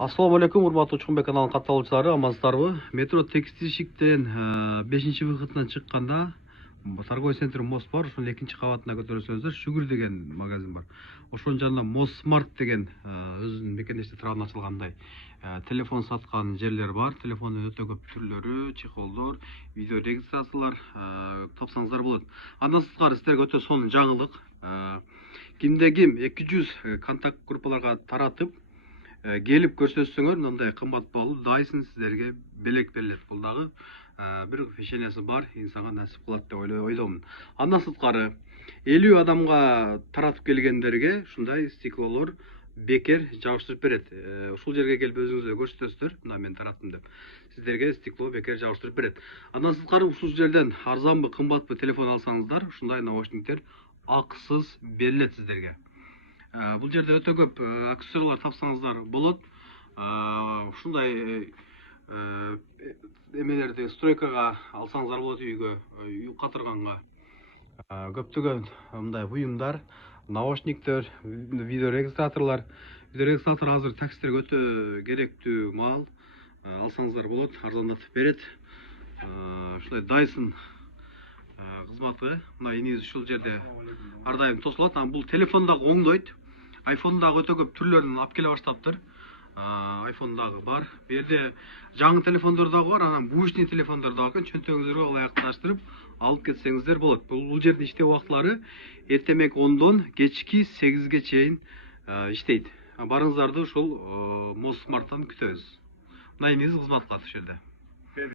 Ассаламу алейкум, урматтуу Чукунбек каналынын катталуучулары, амансыздарбы? Метро текстильщиктен 5-чи выходунан чыкканда торговый центр Мост бар, ошонун 2-чи кабатына көтөрүлсөңүздөр Шүгүр деген магазин бар. Ошонун жанында Мосмарт деген өзүнүн мекендеште турган ачылгандай телефон саткан жерлер бар. Телефондун өтө көп түрлөрү, чехолдор, видео регистрациялар тапсаңыздар болот. Андан сырткары сиздерге өтө сонун жаңылык. Кимде ким 200 контакт группаларга таратып келип көрсөтсөңөр, мындай кымбат баалуу Dyson сиздерге белек берилет. Бул дагы бир пешенеси бар инсанга насип кылат деп ойлоймун. Андан сырткары 50 адамга таратып келгендерге ушундай стеклолор бекер жабыштырып берет. Ушул жерге келип өзүңүздөр көрсөтөсүздөр, мына мен тараттым деп. Сиздерге стекло бекер жабыштырып берет. Андан сырткары ушул жерден арзанбы, кымбатпы телефон алсаңыздар, ушундай наушниктер акысыз берилет сиздерге. Бул жерде өтө көп аксессуарлар тапсаңыздар болот. Ушундай эмелерди стройкага алсаңыздар болот, үйгө, үй катырганга. Көптөгөн мындай буюмдар, наушниктер, видео регистраторлор. Видео регистратор азыр таксисттерге өтө керектүү маал. Алсаңыздар болот, арзандатып берет. Ушундай Dyson кызматы мына иниңиз ушул жерде ар дайым тосулат. Бул телефон дагы оңдойт. iPhone дагы өтө көп түрлөрүн алып келе баштаптыр. iPhone дагы бар. Бу жерде жаңы телефондор дагы бар, анан бушный телефондор дагы бар. Чөнтөгүңүзгө ылайыкташтырып алып кетсеңиздер болот. Бул жердин иштөө убактылары эртемек 10дон кечки 8ге чейин иштейт. Барыңыздарды ушул Мосмарттан күтөбүз. Мына иниңиз кызмат кылат ушул жерде.